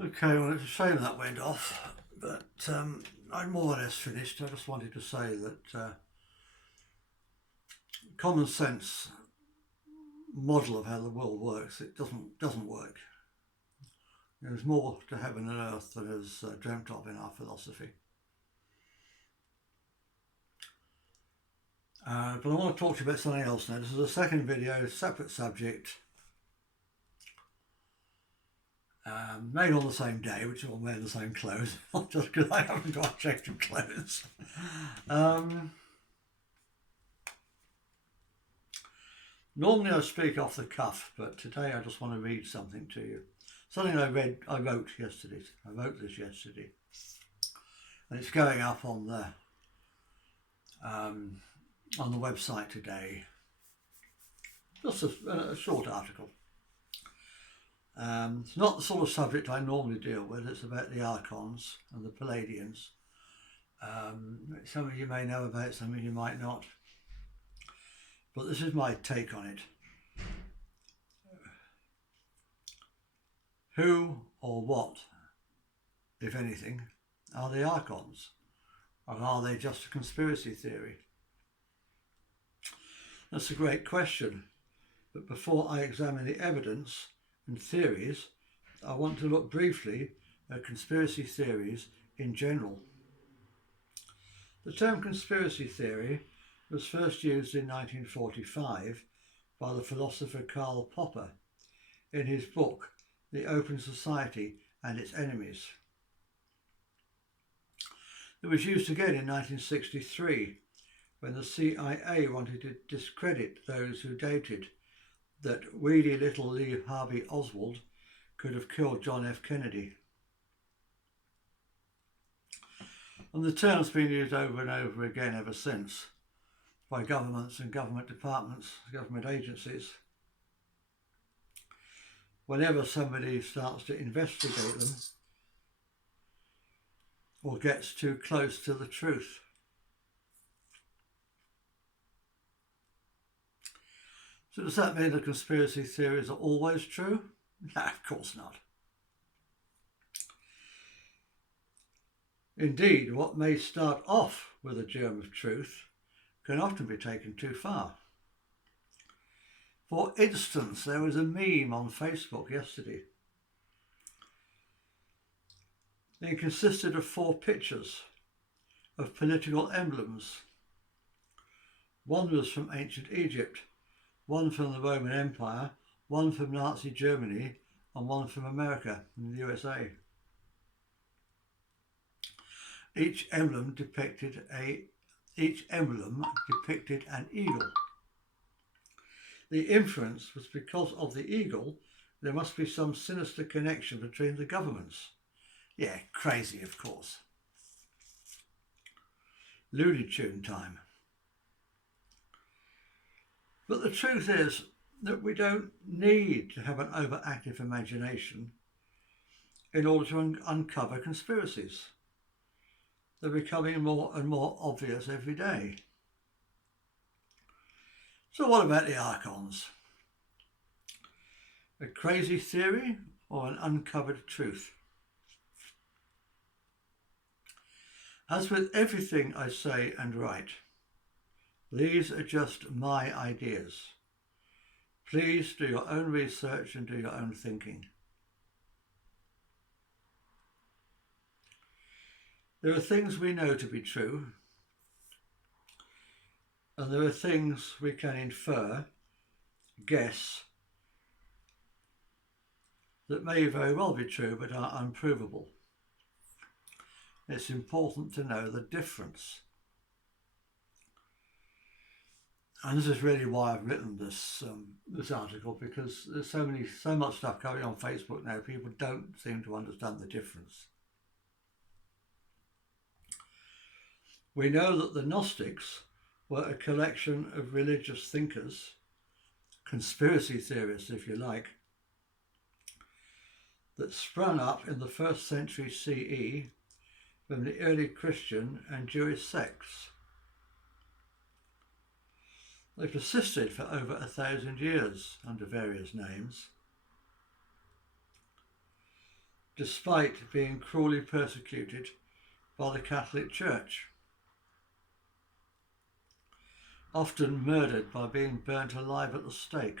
Okay, well, it's a shame that went off, but I'm more or less finished. I just wanted to say that common sense model of how the world works, it doesn't work. There's more to heaven and earth than is dreamt of in our philosophy. But I want to talk to you about something else now. This is a second video, separate subject, made on the same day, which is all wearing the same clothes, not just because I haven't got change of clothes. Normally I speak off the cuff, but today I just want to read something to you. Something I wrote yesterday. I wrote this yesterday. And it's going up on the website today. Just a short article. It's not the sort of subject I normally deal with. It's about the Archons and the Palladians. Some of you may know about it, some of you might not. But this is my take on it. Who or what, if anything, are the Archons? Or are they just a conspiracy theory? That's a great question. But before I examine the evidence and theories, I want to look briefly at conspiracy theories in general. The term conspiracy theory was first used in 1945 by the philosopher Karl Popper in his book The Open Society and Its Enemies. It was used again in 1963 when the CIA wanted to discredit those who doubted that weedy little Lee Harvey Oswald could have killed John F. Kennedy. And the term's been used over and over again ever since by governments and government departments, government agencies. Whenever somebody starts to investigate them or gets too close to the truth. So does that mean that conspiracy theories are always true? No, of course not. Indeed, what may start off with a germ of truth can often be taken too far. For instance, there was a meme on Facebook yesterday. It consisted of 4 pictures of political emblems. One was from ancient Egypt, one from the Roman Empire, one from Nazi Germany, and one from America in the USA. Each emblem depicted an eagle. The inference was because of the eagle, there must be some sinister connection between the governments. Yeah, crazy, of course. Looney Tune time. But the truth is that we don't need to have an overactive imagination in order to uncover conspiracies. They're becoming more and more obvious every day. So what about the Archons? A crazy theory or an uncovered truth? As with everything I say and write, these are just my ideas. Please do your own research and do your own thinking. There are things we know to be true, and there are things we can infer, guess, that may very well be true but are unprovable. It's important to know the difference. And this is really why I've written this article, because there's so much stuff going on Facebook now, people don't seem to understand the difference. We know that the Gnostics were a collection of religious thinkers, conspiracy theorists if you like, that sprung up in the 1st century CE from the early Christian and Jewish sects. They persisted for over 1,000 years under various names. despite being cruelly persecuted by the Catholic Church, often murdered by being burnt alive at the stake.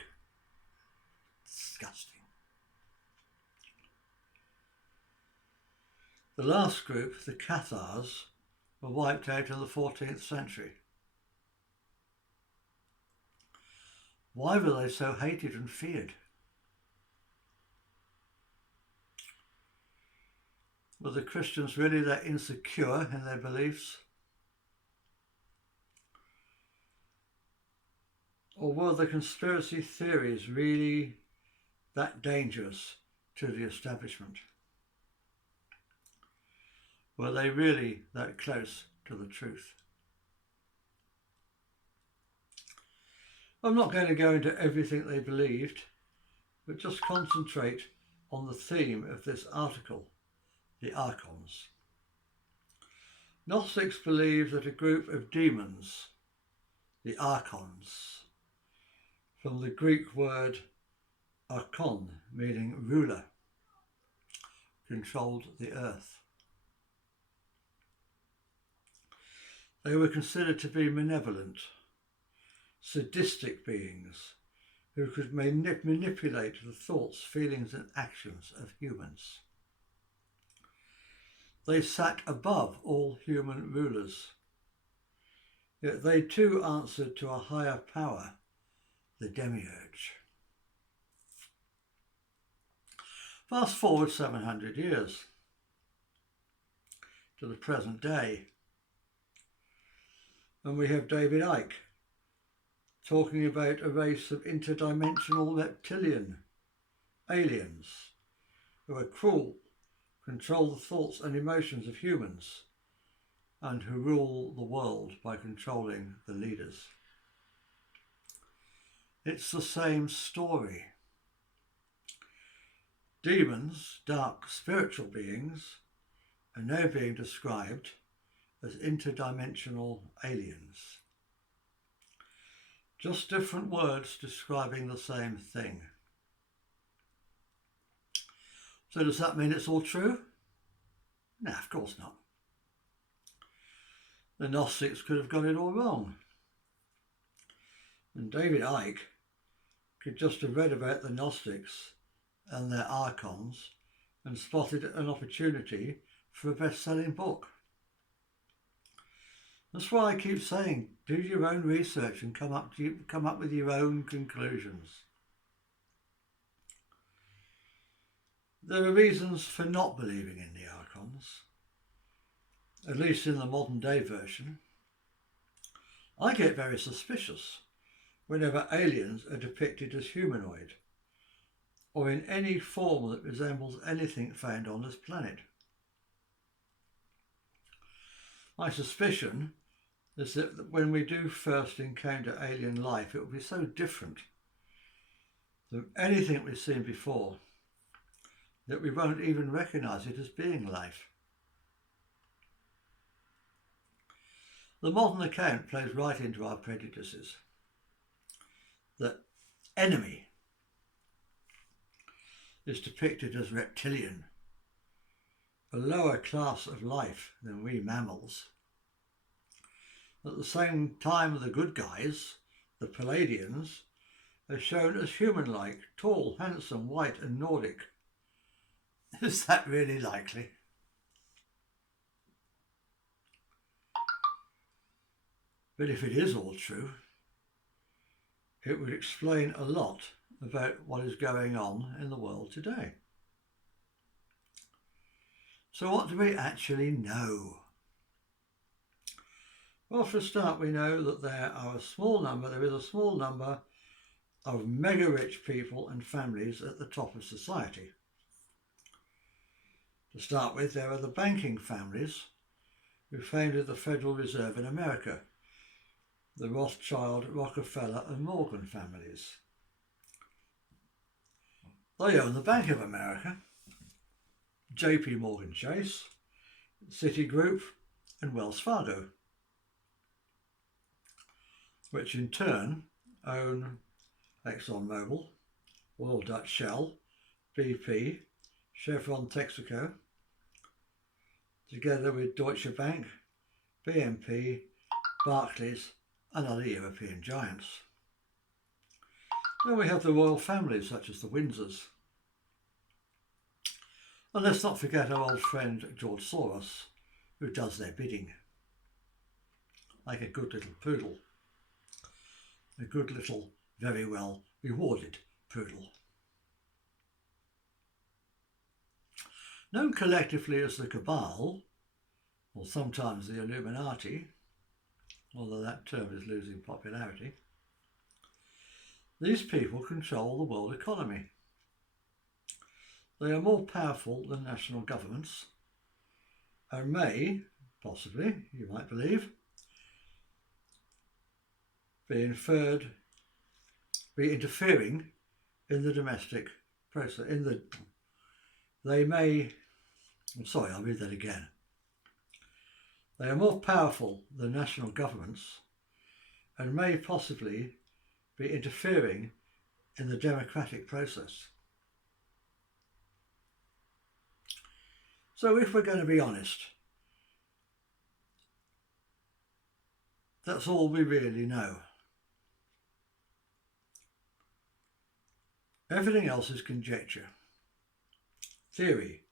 Disgusting. The last group, the Cathars, were wiped out in the 14th century. Why were they so hated and feared? Were the Christians really that insecure in their beliefs? Or were the conspiracy theories really that dangerous to the establishment? Were they really that close to the truth? I'm not going to go into everything they believed, but just concentrate on the theme of this article, the Archons. Gnostics believe that a group of demons, the Archons, from the Greek word Archon, meaning ruler, controlled the earth. They were considered to be malevolent, sadistic beings who could manipulate the thoughts, feelings and actions of humans. They sat above all human rulers, yet they too answered to a higher power, the demiurge. Fast forward 700 years to the present day, and we have David Icke talking about a race of interdimensional reptilian aliens who are cruel, control the thoughts and emotions of humans, and who rule the world by controlling the leaders. It's the same story. Demons, dark spiritual beings, are now being described as interdimensional aliens. Just different words describing the same thing. So does that mean it's all true? No, of course not. The Gnostics could have got it all wrong. And David Icke could just have read about the Gnostics and their Archons and spotted an opportunity for a best-selling book. That's why I keep saying, do your own research and come up with your own conclusions. There are reasons for not believing in the Archons, at least in the modern day version. I get very suspicious whenever aliens are depicted as humanoid, or in any form that resembles anything found on this planet. My suspicion is that when we do first encounter alien life, it will be so different than anything we've seen before that we won't even recognise it as being life. The modern account plays right into our prejudices. The enemy is depicted as reptilian, a lower class of life than we mammals. At the same time, the good guys, the Palladians, are shown as human-like, tall, handsome, white and Nordic. Is that really likely? But if it is all true, it would explain a lot about what is going on in the world today. So what do we actually know? Well, for a start, we know that there is a small number of mega rich people and families at the top of society. To start with, there are the banking families who founded the Federal Reserve in America, the Rothschild, Rockefeller and Morgan families. They own the Bank of America, JP Morgan Chase, Citigroup and Wells Fargo, which in turn own ExxonMobil, Royal Dutch Shell, BP, Chevron, Texaco, together with Deutsche Bank, BNP, Barclays and other European giants. Then we have the royal families such as the Windsors. And let's not forget our old friend George Soros, who does their bidding, like a good little poodle. A good little, very well rewarded poodle. Known collectively as the Cabal, or sometimes the Illuminati, although that term is losing popularity, these people control the world economy. They are more powerful than national governments and may, possibly, you might believe, be interfering in the domestic process. I'll read that again. They are more powerful than national governments and may possibly be interfering in the democratic process. So if we're going to be honest, that's all we really know. Everything else is conjecture, theory,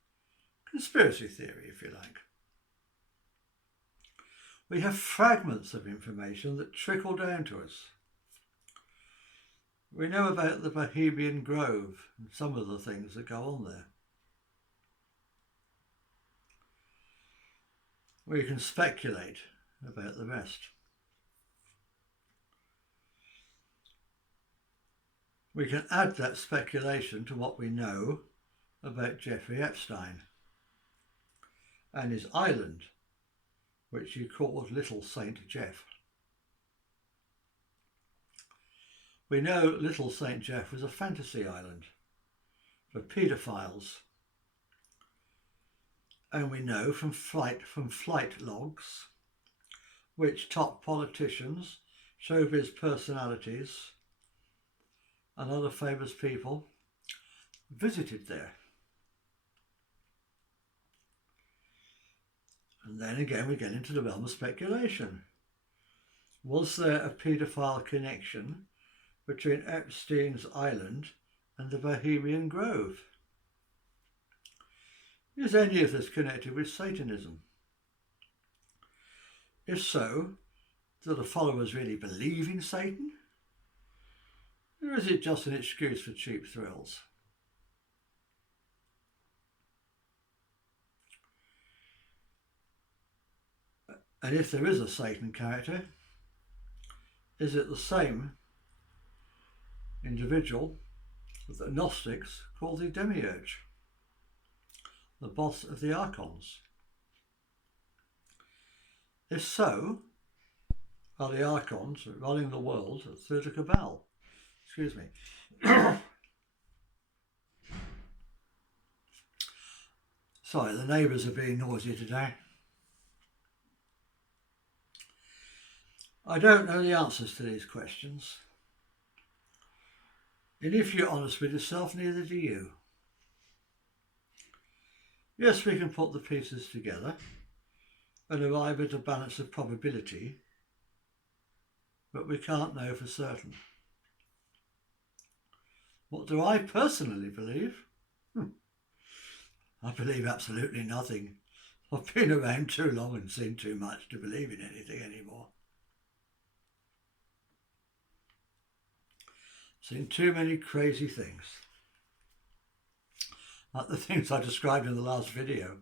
conspiracy theory, if you like. We have fragments of information that trickle down to us. We know about the Bohemian Grove and some of the things that go on there. We can speculate about the rest. We can add that speculation to what we know about Jeffrey Epstein and his island, which he called Little St. Jeff. We know Little St. Jeff was a fantasy island for paedophiles, and we know from flight logs which top politicians, showbiz personalities and other famous people visited there. And then again we get into the realm of speculation. Was there a paedophile connection between Epstein's Island and the Bohemian Grove? Is any of this connected with Satanism? If so, do the followers really believe in Satan? Or is it just an excuse for cheap thrills? And if there is a Satan character, is it the same individual that the Gnostics called the Demiurge, the boss of the Archons? If so, are the Archons running the world through the Cabal? Excuse me. Sorry, the neighbours are being noisy today. I don't know the answers to these questions. And if you're honest with yourself, neither do you. Yes, we can put the pieces together and arrive at a balance of probability, but we can't know for certain. What do I personally believe? I believe absolutely nothing. I've been around too long and seen too much to believe in anything anymore. Seen too many crazy things. Like the things I described in the last video.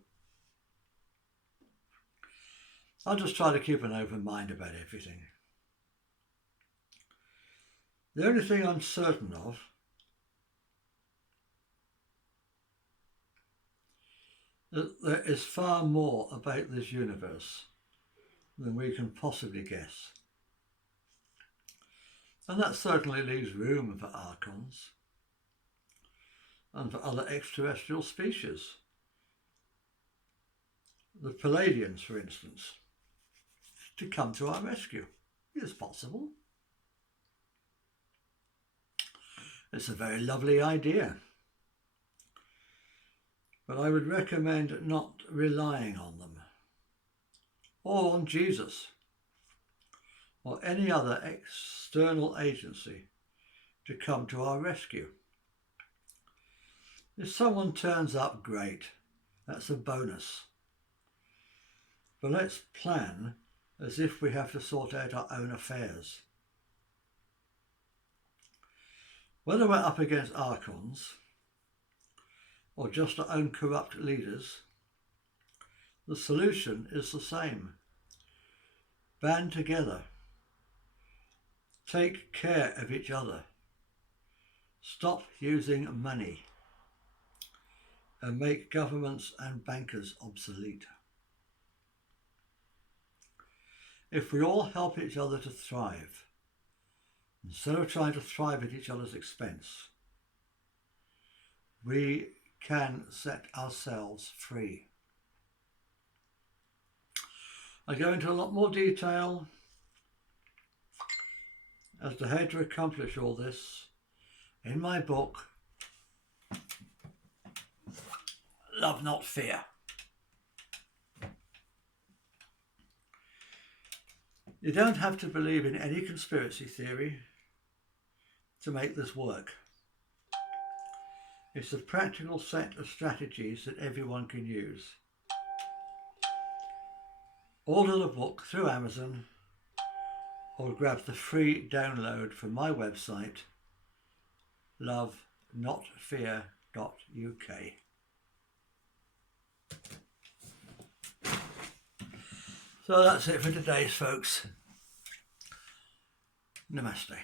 I'll just try to keep an open mind about everything. The only thing I'm certain of that there is far more about this universe than we can possibly guess. And that certainly leaves room for Archons and for other extraterrestrial species. The Palladians, for instance, to come to our rescue. It's possible. It's a very lovely idea. but I would recommend not relying on them, or on Jesus, or any other external agency to come to our rescue. If someone turns up, great, that's a bonus. But let's plan as if we have to sort out our own affairs. Whether we're up against Archons or just our own corrupt leaders, the solution is the same. Band together. Take care of each other. Stop using money. And make governments and bankers obsolete. If we all help each other to thrive, instead of trying to thrive at each other's expense, we can set ourselves free. I go into a lot more detail as to how to accomplish all this in my book, Love Not Fear. You don't have to believe in any conspiracy theory to make this work. It's a practical set of strategies that everyone can use. Order the book through Amazon or grab the free download from my website, lovenotfear.uk. So that's it for today, folks. Namaste.